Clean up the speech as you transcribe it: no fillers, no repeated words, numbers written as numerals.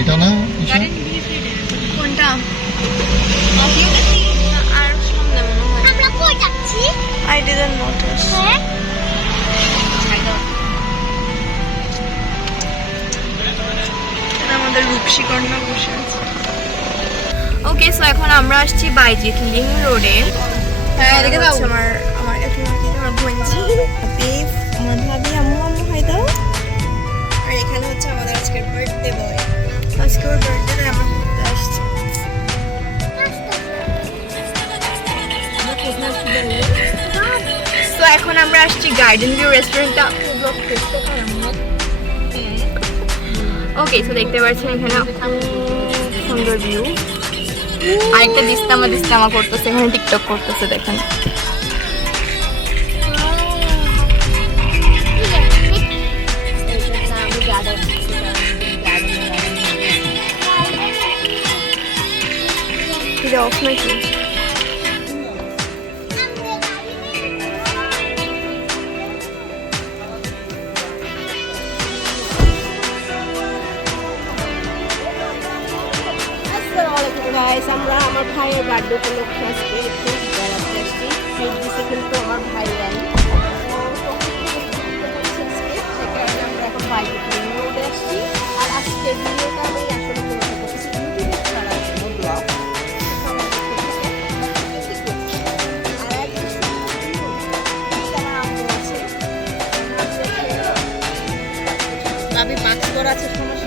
এটা না কোনটা? আর সামনে মনে হয়। আমরা কই যাচ্ছি? I didn't notice. আমাদের রূপসী কন্যা বসে আছে। ওকে, সো এখন আমরা আসছি বাইজিৎ লিং রোডে। হ্যাঁ, এদিকে দাও। আমার বোনজি, হাবিব, আমার ভাবি, আম্মু হাই দাও। আর এখানে হচ্ছে আমাদের আজকের বার্থডে বয়। আজকে ওর বার্থডে আমরা ঘুরতে আসছি। তো এখন আমরা আসছি গার্ডেন ভিউ রেস্টুরেন্টটা। ওকে, তো দেখতে পাচ্ছেন এখানে সুন্দর ভিউ। আরেকটা দিস্তামা করতেছে, এখানে টিকটক করতেছে দেখেন। অফ নাকি? আমরা আমার ভাইয়ের বার্থডে উপলক্ষে আজকে একটু বেড়াতে আসছি। সেই দিকে কিন্তু আমার ভাই আমরা এখন বাইজিৎ লিং রোডে আসছি। আর আজকে ভিডিওটা আমি আসলে ইউটিউবে ছাড়া ব্লগ ভাবি বাক্স করা আছে সমস্যা